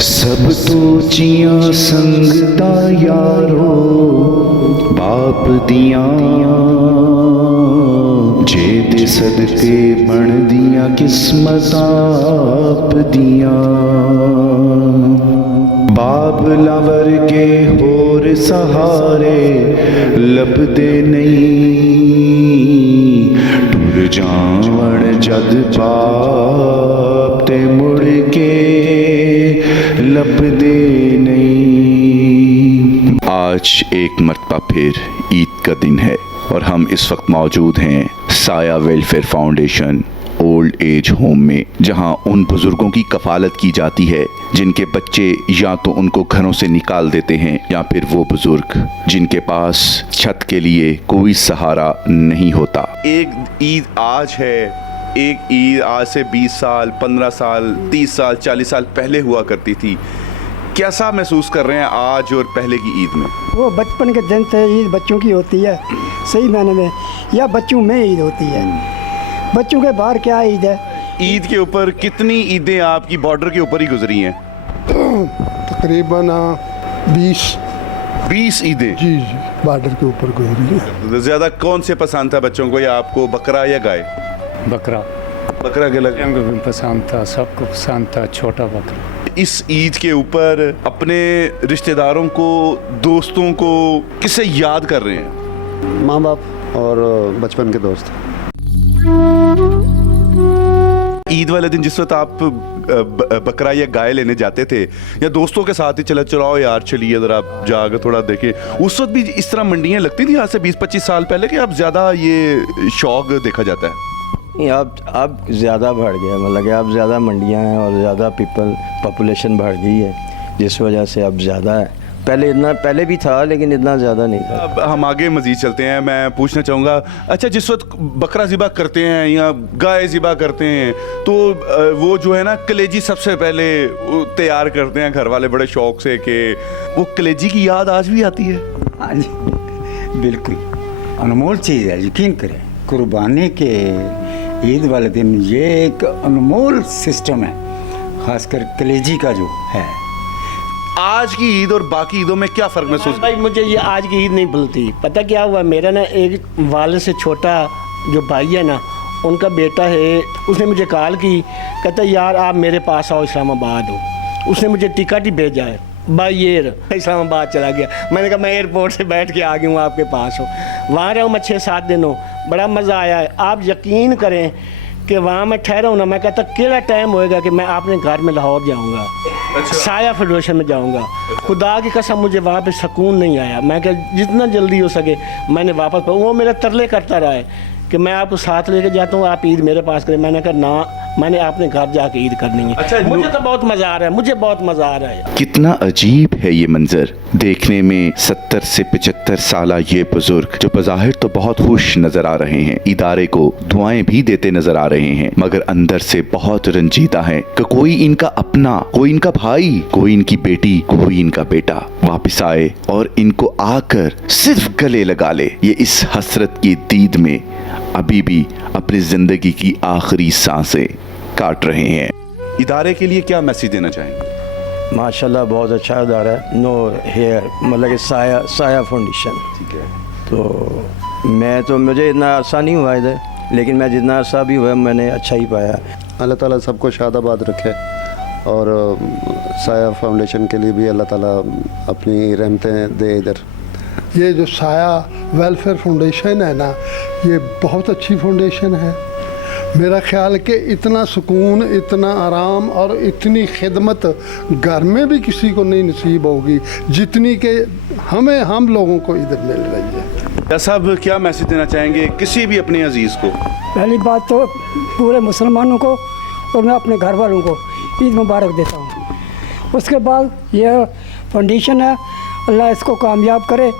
سب تو چیاں سنگتا یارو باپ دیاں جے دے صدقے بن دیاں قسمت آپ دیاں باپ لاور کے ہور سہارے لب دے نہیں ٹر جاوڑ جد باپ تے مڑ کے لب دے نہیں۔ آج ایک مرتبہ پھر عید کا دن ہے اور ہم اس وقت موجود ہیں Saaya welfare foundation old age home میں، جہاں ان بزرگوں کی کفالت کی جاتی ہے جن کے بچے یا تو ان کو گھروں سے نکال دیتے ہیں یا پھر وہ بزرگ جن کے پاس چھت کے لیے کوئی سہارا نہیں ہوتا۔ ایک عید آج ہے، ایک عید آج سے 20 سال 15 سال 30 سال 40 سال پہلے ہوا کرتی تھی۔ کیسا محسوس کر رہے ہیں آج اور پہلے کی عید میں؟ وہ بچپن کے دن سے عید بچوں کی ہوتی ہے صحیح معنی میں، یا بچوں میں عید ہوتی ہے، بچوں کے باہر کیا عید ہے۔ عید کے اوپر کتنی عیدیں آپ کی بارڈر کے اوپر ہی گزری ہیں؟ تقریباً 20 عیدیں جی بارڈر کے اوپر گزری ہے۔ زیادہ کون سے پسند تھا بچوں کو، یا آپ کو بکرا یا گائے؟ بکرا کے لگ بھی پسند تھا، سب کو پسند تھا چھوٹا بکرا۔ اس عید کے اوپر اپنے رشتہ داروں کو، دوستوں کو کسے یاد کر رہے ہیں؟ ماں باپ اور بچپن کے دوست۔ عید والے دن جس وقت آپ بکرا یا گائے لینے جاتے تھے یا دوستوں کے ساتھ ہی چلاؤ یار چلیے ذرا آپ جا کے تھوڑا دیکھیں، اس وقت بھی اس طرح منڈیاں لگتی تھیں آج سے 20-25 سال پہلے، کہ اب زیادہ یہ شوق دیکھا جاتا ہے؟ اب زیادہ بڑھ گیا، مطلب کہ اب زیادہ منڈیاں ہیں اور زیادہ پاپولیشن بڑھ گئی ہے، جس وجہ سے اب زیادہ ہے۔ پہلے بھی تھا لیکن اتنا زیادہ نہیں تھا۔ اب ہم آگے مزید چلتے ہیں، میں پوچھنا چاہوں گا، اچھا جس وقت بکرا ذبح کرتے ہیں یا گائے ذبح کرتے ہیں تو وہ جو ہے نا کلیجی سب سے پہلے تیار کرتے ہیں گھر والے بڑے شوق سے، کہ وہ کلیجی کی یاد آج بھی آتی ہے؟ ہاں جی بالکل انمول چیز ہے، یقین کریں قربانی کے عید والے دن یہ ایک انمول سسٹم ہے، خاص کر کلیجی کا جو ہے۔ آج کی عید اور باقی عیدوں میں کیا فرق محسوس؟ بھائی مجھے یہ آج کی عید نہیں بھولتی۔ پتہ کیا ہوا، میرا نا ایک والد سے چھوٹا جو بھائی ہے نا، ان کا بیٹا ہے، اس نے مجھے کال کی، کہتا یار آپ میرے پاس آؤ اسلام آباد ہو۔ اس نے مجھے ٹکٹ ہی بھیجا ہے بائی ایئر، اسلام آباد چلا گیا۔ میں نے کہا میں ایئرپورٹ سے بیٹھ کے آ گیا ہوں آپ کے پاس ہوں، وہاں رہا ہوں میں 6-7 دن ہوں، بڑا مزہ آیا ہے۔ آپ یقین کریں کہ وہاں میں ٹھہرا ہوں نا، میں کہتا کیڑا ٹائم ہوئے گا کہ میں اپنے گھر میں لاہور جاؤں گا، سایہ فیڈریشن میں جاؤں گا۔ خدا کی قسم مجھے وہاں پہ سکون نہیں آیا، میں کہ جتنا جلدی ہو سکے میں نے واپس وہ میرا ترلے کرتا رہا ہے کہ میں آپ کو ساتھ لے کے جاتا ہوں، آپ عید میرے پاس کریں۔ میں نے کہا نہ، میں نے اپنے گھر جا کے عید کرنی ہے۔ مجھے تو بہت مزہ آ رہا ہے، مجھے بہت مزہ آ رہا ہے۔ کتنا عجیب ہے یہ منظر دیکھنے میں، 70 سے 75 سالہ یہ بزرگ جو بظاہر تو بہت خوش نظر آ رہے ہیں، ادارے کو دعائیں بھی دیتے نظر آ رہے ہیں، مگر اندر سے بہت رنجیدہ ہیں کہ کوئی ان کا اپنا، کوئی ان کا بھائی، کوئی ان کی بیٹی، کوئی ان کا بیٹا واپس آئے اور ان کو آ کر صرف گلے لگا لے۔ یہ اس حسرت کی دید میں ابھی بھی اپنی زندگی کی آخری سانسیں کاٹ رہے ہیں۔ ادارے کے لیے کیا میسیج دینا چاہیں گے؟ ماشاءاللہ بہت اچھا ادارہ ہے، نور ہیئر، مطلب کہ سایہ فاؤنڈیشن۔ ٹھیک ہے، تو مجھے اتنا عرصہ نہیں ہوا ادھر، لیکن میں جتنا عرصہ بھی ہوا میں نے اچھا ہی پایا۔ اللہ تعالیٰ سب کو شاد آباد رکھے، اور سایہ فاؤنڈیشن کے لیے بھی اللہ تعالیٰ اپنی رحمتیں دے ادھر۔ یہ جو سایہ ویلفیئر فاؤنڈیشن ہے نا، یہ بہت اچھی فاؤنڈیشن ہے۔ میرا خیال کہ اتنا سکون، اتنا آرام اور اتنی خدمت گھر میں بھی کسی کو نہیں نصیب ہوگی جتنی کہ ہم لوگوں کو ادھر مل رہی ہے۔ صاحب کیا میسیج دینا چاہیں گے کسی بھی اپنے عزیز کو؟ پہلی بات تو پورے مسلمانوں کو اور میں اپنے گھر والوں کو عید مبارک دیتا ہوں۔ اس کے بعد یہ فاؤنڈیشن ہے، اللہ اس کو کامیاب کرے،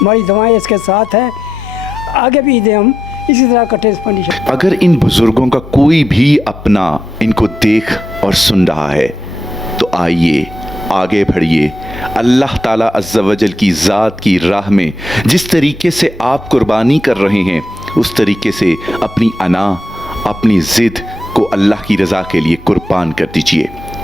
ہماری دعائیں اس کے ساتھ ہیں، آگے بھی عیدیں ہم اسی طرح کٹے اس فاؤنڈیشن۔ اگر ان بزرگوں کا کوئی بھی اپنا ان کو دیکھ اور سن رہا ہے تو آئیے آگے بڑھیے، اللہ تعالیٰ عز و جل کی ذات کی راہ میں جس طریقے سے آپ قربانی کر رہے ہیں، اس طریقے سے اپنی انا، اپنی ضد کو اللہ کی رضا کے لیے قربان کر دیجئے۔